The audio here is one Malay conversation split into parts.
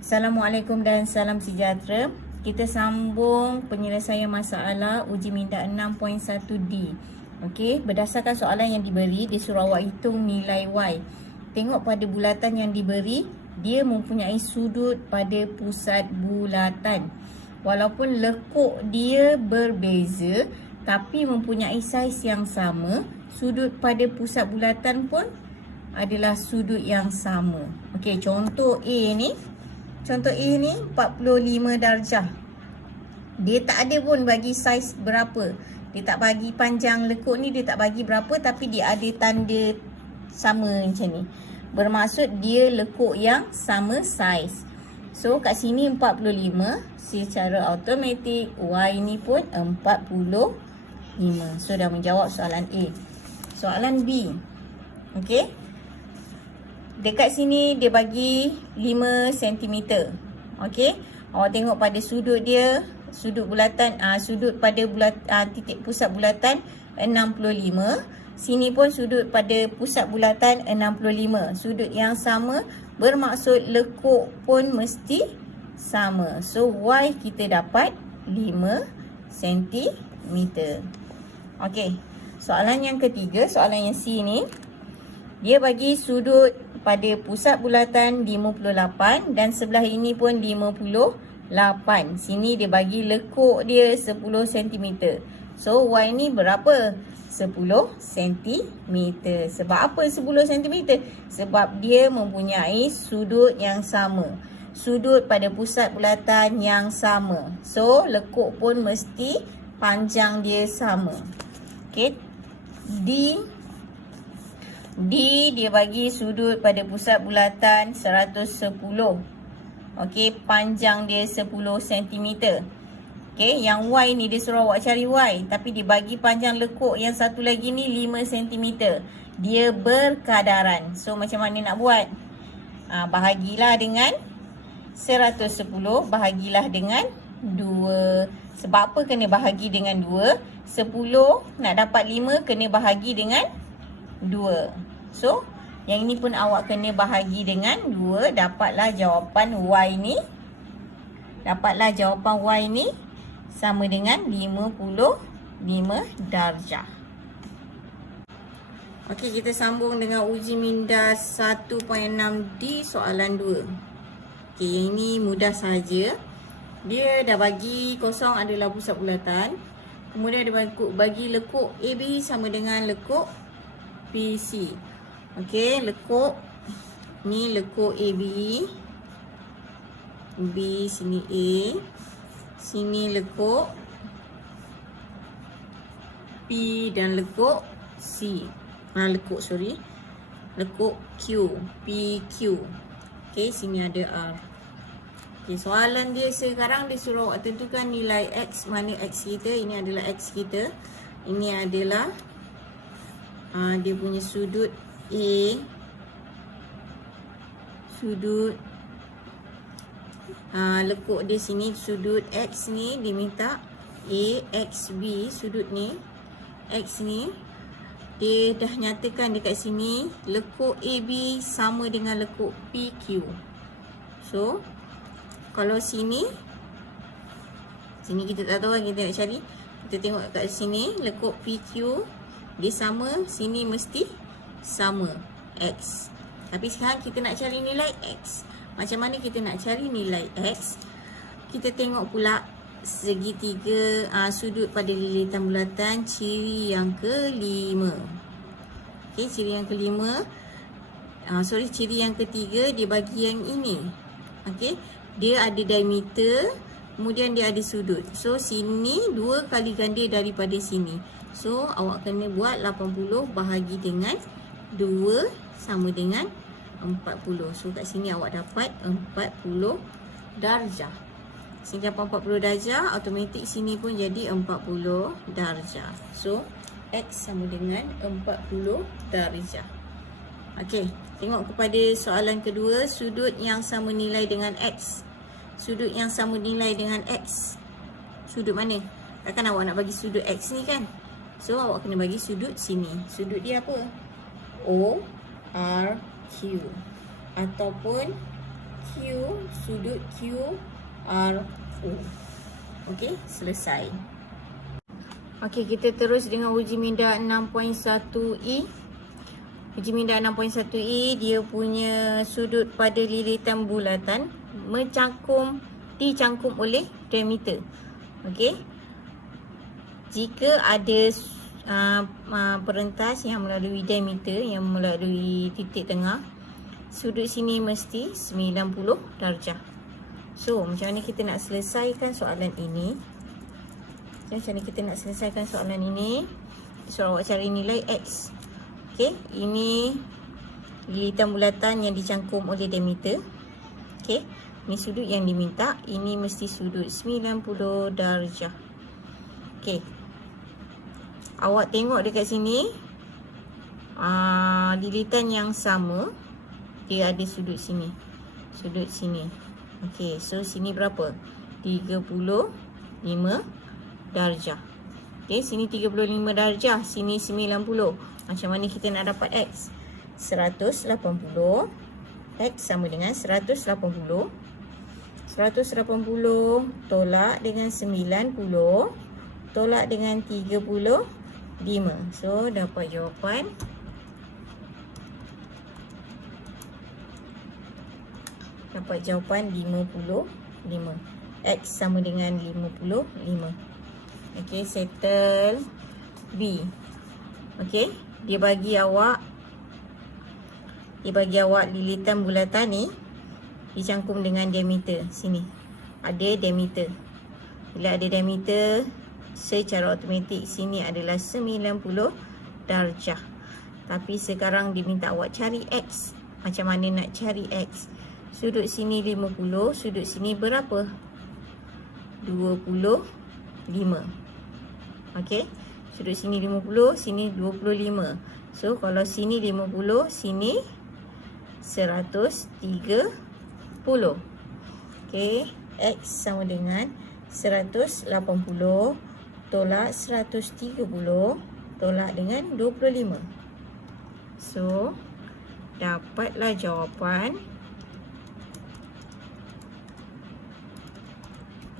Assalamualaikum dan salam sejahtera. Kita sambung penyelesaian masalah uji minda 6.1D. Okey, berdasarkan soalan yang diberi, disuruh awak hitung nilai Y. Tengok pada bulatan yang diberi, dia mempunyai sudut pada pusat bulatan. Walaupun lekuk dia berbeza, tapi mempunyai saiz yang sama, sudut pada pusat bulatan pun adalah sudut yang sama. Okey, contoh A ni. Contoh A ni 45 darjah. Dia tak ada pun bagi saiz berapa. Dia tak bagi panjang lekuk ni, dia tak bagi berapa, tapi dia ada tanda sama macam ni. Bermaksud dia lekuk yang sama saiz. So kat sini 45, secara automatik Y ni pun 45. So dah menjawab soalan A. Soalan B. Okey. Dekat sini dia bagi 5 cm. Okey. Awak tengok pada sudut dia, sudut bulatan, sudut pada titik pusat bulatan 65. Sini pun sudut pada pusat bulatan 65. Sudut yang sama bermaksud lekuk pun mesti sama. So Y kita dapat 5 cm. Okey. Soalan yang ketiga, soalan yang C ni, dia bagi sudut pada pusat bulatan 58 dan sebelah ini pun 58. Sini dia bagi lekuk dia 10 cm. So Y ni berapa? 10 cm. Sebab apa 10 cm? Sebab dia mempunyai sudut yang sama. Sudut pada pusat bulatan yang sama. So lekuk pun mesti panjang dia sama. Okey. D dia bagi sudut pada pusat bulatan 110. Okey, panjang dia 10 cm. Okey, yang Y ni dia suruh awak cari Y, tapi dia bagi panjang lekuk yang satu lagi ni 5 cm. Dia berkadaran. So macam mana nak buat? Bahagilah dengan 110, bahagilah dengan 2. Sebab apa kena bahagi dengan 2? 10 nak dapat 5 kena bahagi dengan 2. So, yang ini pun awak kena bahagi dengan 2. Dapatlah jawapan Y ni. Dapatlah jawapan Y ni sama dengan 55 darjah. Okey, kita sambung dengan uji minda 1.6D soalan 2. Okey, yang ini mudah saja. Dia dah bagi kosong adalah pusat bulatan. Kemudian dia bagi lekuk AB sama dengan lekuk PC. Okey, lekuk ni lekuk AB. B sini A. Sini lekuk P dan lekuk C. Lekuk Q, PQ. Okey, sini ada R. Okey, soalan dia sekarang dia suruh awak tentukan nilai X. Mana X kita? Ini adalah X kita. Ini adalah dia punya sudut A, sudut lekuk dia sini, sudut X ni dia minta A, X, B, sudut ni X ni dia dah nyatakan dekat sini lekuk AB sama dengan lekuk PQ. So kalau sini kita tak tahu, kita nak cari, kita tengok kat sini lekuk PQ dia sama, sini mesti sama X. Tapi sekarang kita nak cari nilai X. Macam mana kita nak cari nilai X? Kita tengok pula segitiga sudut pada lilitan bulatan ciri yang kelima. Okey, ciri yang kelima. Ciri yang ketiga dia bagi yang ini. Okey, dia ada diameter, kemudian dia ada sudut. So sini 2 kali ganda daripada sini. So awak kena buat 80 bahagi dengan 2 sama dengan 40. So kat sini awak dapat 40 darjah. Sini dapat 40 darjah, automatik sini pun jadi 40 darjah. So X sama dengan 40 darjah. Okey, tengok kepada soalan kedua, sudut yang sama nilai dengan X. Sudut yang sama nilai dengan X. Sudut mana? Takkan awak nak bagi sudut X ni kan? So awak kena bagi sudut sini. Sudut dia apa? O, R, Q. Ataupun Q sudut QRO. Okey, selesai. Okey, kita terus dengan uji minda 6.1E. Uji minda 6.1E, dia punya sudut pada lilitan bulatan dicangkum oleh diameter. Okey. Jika ada perentas yang melalui diameter, yang melalui titik tengah, sudut sini mesti 90 darjah. So, macam mana kita nak selesaikan soalan ini? Macam mana kita nak selesaikan soalan ini? Suruh awak cari nilai X. Okey, ini lilitan bulatan yang dicangkum oleh diameter. Okey, ini sudut yang diminta. Ini mesti sudut 90 darjah. Okey, awak tengok dekat sini, lilitan yang sama, dia ada sudut sini. Sudut sini. Okey, so sini berapa? 35 darjah. Okey, sini 35 darjah, sini 90. Macam mana kita nak dapat X? 180. X sama dengan 180. 180 tolak dengan 90. Tolak dengan 35. So, dapat jawapan dapat jawapan 55. X sama dengan 55. Okey, settle B. Okey, dia bagi awak lilitan bulatan ni dicangkum dengan diameter. Sini ada diameter. Bila ada diameter, secara automatik sini adalah 90 darjah. Tapi sekarang diminta awak cari X. Macam mana nak cari X? Sudut sini 50, sudut sini berapa? 25. Okey, sudut sini 50, sini 25. So, kalau sini 50, sini 130. Okey, X sama dengan 180 tolak 130 tolak dengan 25. So, dapatlah jawapan.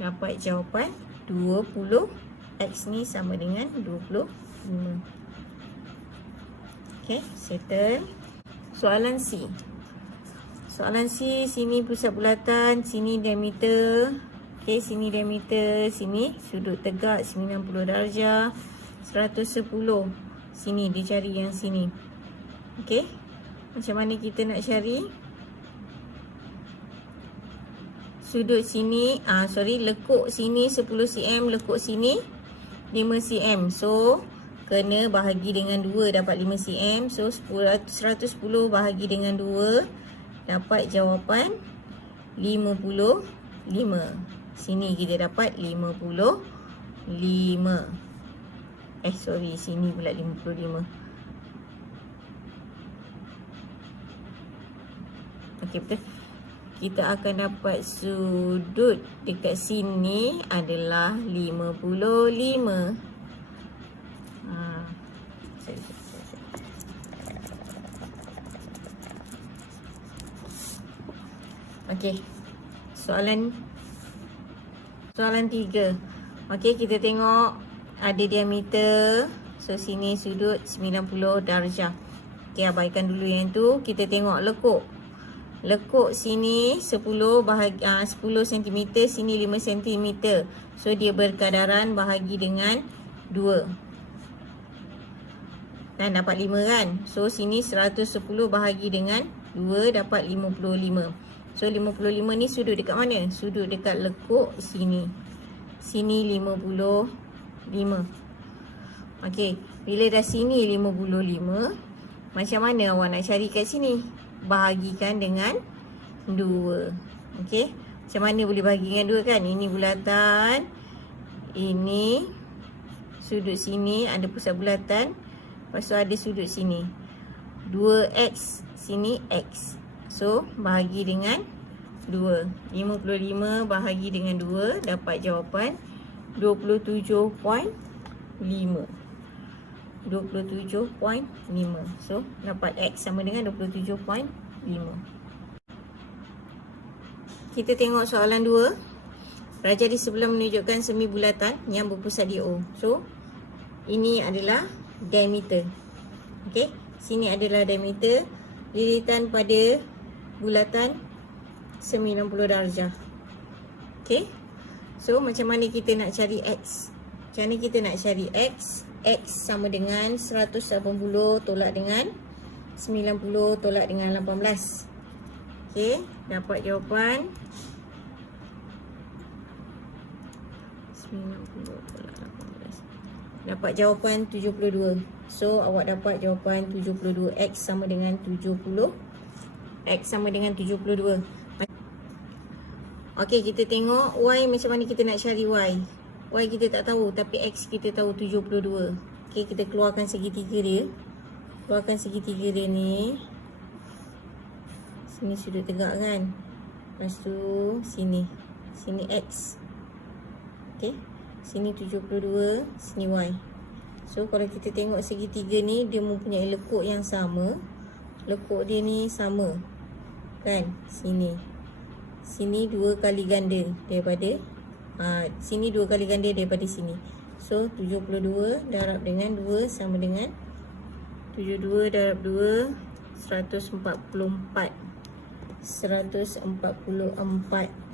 Dapat jawapan 20. X ni sama dengan 25. Okey, settle. Soalan C. Soalan C, sini pusat bulatan, sini diameter. Okey, sini diameter, sini sudut tegak 90 darjah. 110. Sini dia cari yang sini. Okey, macam mana kita nak cari? Sudut sini, lekuk sini 10 cm, lekuk sini 5 cm. So, kena bahagi dengan 2 dapat 5 cm. So, 110 bahagi dengan 2 dapat jawapan 55. Sini kita dapat 55. Sini pula 55. Okey, betul. Kita akan dapat sudut dekat sini adalah 55. Okey. Soalan 3. Okey, kita tengok ada diameter. So, sini sudut 90 darjah. Okey, abaikan dulu yang tu. Kita tengok lekuk. Lekuk sini 10 cm, sini 5 cm. So, dia berkadaran bahagi dengan 2. Dan dapat 5 kan? So, sini 110 bahagi dengan 2 dapat 55. So, 55 ni sudut dekat mana? Sudut dekat lekuk sini. Sini 55. Okey, bila dah sini 55, macam mana awak nak cari kat sini? Bahagikan dengan 2. Okey, macam mana boleh bahagi dengan 2 kan? Ini bulatan, ini sudut sini ada pusat bulatan, lepas tu ada sudut sini 2x, sini x. So, bahagi dengan 2. 55 bahagi dengan 2 dapat jawapan 27.5. 27.5. So, dapat X sama dengan 27.5. kita tengok soalan 2. Raja di sebelah menunjukkan semi bulatan yang berpusat di O. So, ini adalah diameter. Okey, sini adalah diameter. Lilitan pada bulatan 90 darjah. Okey. So, macam mana kita nak cari X? Macam mana kita nak cari X? X sama dengan 180 tolak dengan 90 tolak dengan 18. Okey, dapat jawapan 90 tolak 18. Dapat jawapan 72. So, awak dapat jawapan 72. X sama dengan 70. X sama dengan 72. Okey, kita tengok Y macam mana kita nak cari Y. Y kita tak tahu, tapi X kita tahu 72. Okey, kita keluarkan segitiga dia. Keluarkan segitiga dia ni. Sini sudut tegak kan. Lepas tu sini. Sini X. Okey. Sini 72, sini Y. So kalau kita tengok segitiga ni, dia mempunyai lekuk yang sama. Lekuk dia ni sama. Kan? Sini. Sini 2 kali ganda daripada sini 2 kali ganda daripada sini. So 72 darab dengan 2 sama dengan 72 darab 2 144. 144.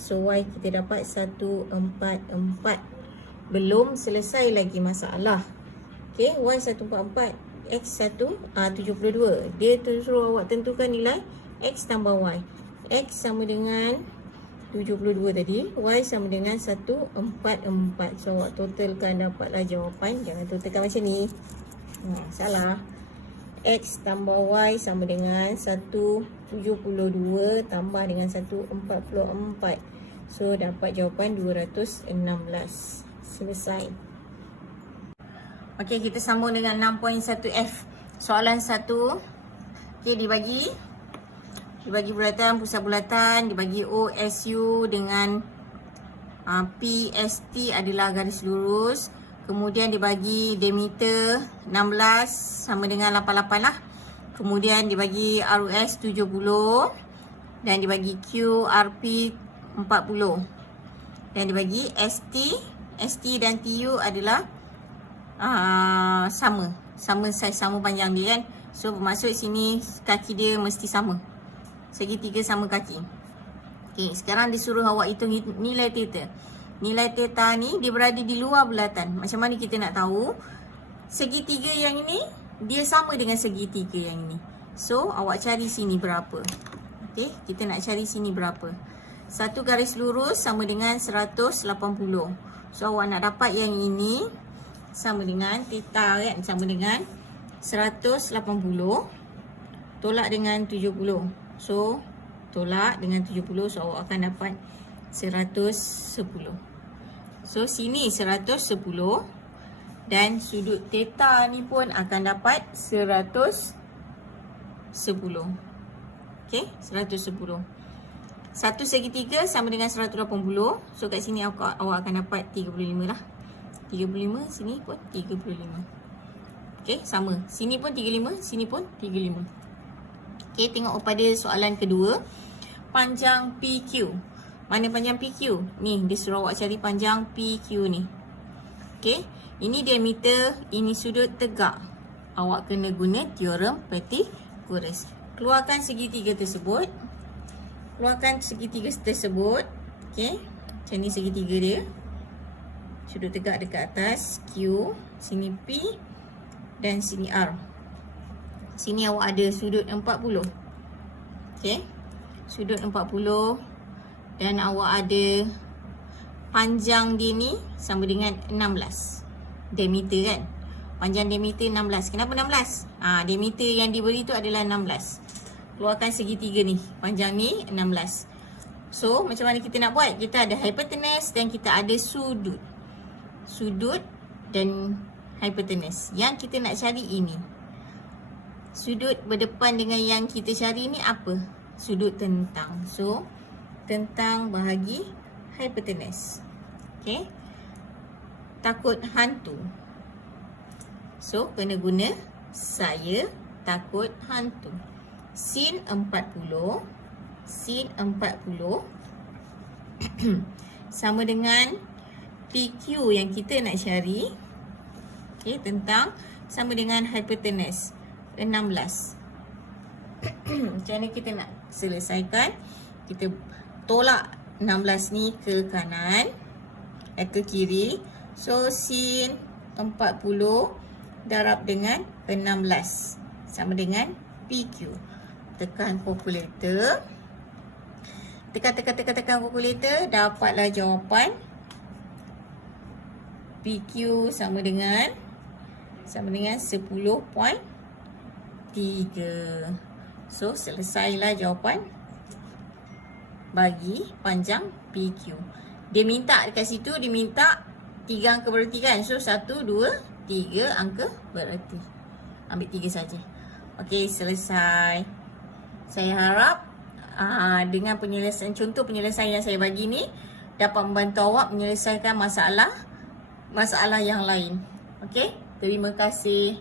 So Y kita dapat 144. Belum selesai lagi masalah. Okey, Y 144, X 72. Dia suruh awak tentukan nilai X tambah Y. X sama dengan 72 tadi, Y sama dengan 144. So awak totalkan, dapatlah jawapan. Jangan totalkan macam ni. Salah. X tambah Y sama dengan 172 tambah dengan 144. So dapat jawapan 216. Selesai. Okey, kita sambung dengan 6.1F. Soalan 1. Okey, dibagi bulatan, pusat bulatan, dibagi OSU dengan PST adalah garis lurus. Kemudian dibagi diameter 16 sama dengan 88 lah. Kemudian dibagi RUS 70 dan dibagi QRP 40. Dan dibagi ST dan TU adalah sama saiz, sama panjang dia kan. So bermaksud sini kaki dia mesti sama. Segitiga sama kaki. Okey, sekarang disuruh awak hitung nilai theta. Nilai theta ni dia berada di luar bulatan. Macam mana kita nak tahu? Segitiga yang ini dia sama dengan segitiga yang ini. So awak cari sini berapa. Okey, kita nak cari sini berapa. Satu garis lurus sama dengan 180. So awak nak dapat yang ini sama dengan theta kan, sama dengan 180 tolak dengan 70. So tolak dengan 70, so awak akan dapat 110. So sini 110 dan sudut theta ni pun akan dapat 110. Okey, 110. Satu segitiga sama dengan 180. So kat sini awak akan dapat 35 lah. 35, sini pun 35. Okey, sama. Sini pun 35, sini pun 35. Okey, tengok pada soalan kedua. Panjang PQ. Mana panjang PQ? Ni, dia suruh awak cari panjang PQ ni. Okey, ini diameter, ini sudut tegak. Awak kena guna teorem Pythagoras. Keluarkan segitiga tersebut. Okey, macam ni segitiga dia. Sudut tegak dekat atas Q, sini P dan sini R. Sini awak ada sudut 40. Okey, sudut 40 dan awak ada panjang dia ni sama dengan 16 diameter kan. Panjang diameter 16. Kenapa 16? Diameter yang diberi tu adalah 16. Keluarkan segitiga ni. Panjang ni 16. So, macam mana kita nak buat? Kita ada hypotenuse dan kita ada sudut. Sudut dan hypotenuse. Yang kita nak cari ini. Sudut berdepan dengan yang kita cari ni apa? Sudut tentang. So, tentang bahagi hypotenuse. Okay. Takut hantu. So, kena guna saya takut hantu. Sin 40. Sin 40 sama dengan PQ yang kita nak cari. Okay, tentang sama dengan hypotenuse 16. Macam mana kita nak selesaikan? Kita tolak 16 ni ke kanan, ke kiri. So sin 40 darab dengan 16 sama dengan PQ. Tekan kalkulator. Tekan kalkulator, dapatlah jawapan. PQ sama dengan 10.3. So selesailah jawapan bagi panjang PQ. Dia minta dekat situ, dia minta 3 angka berarti kan. So 1, 2, 3 angka berarti. Ambil 3 saja. Okey, selesai. Saya harap dengan penyelesaian, contoh penyelesaian yang saya bagi ni dapat membantu awak menyelesaikan masalah yang lain. Okey, terima kasih.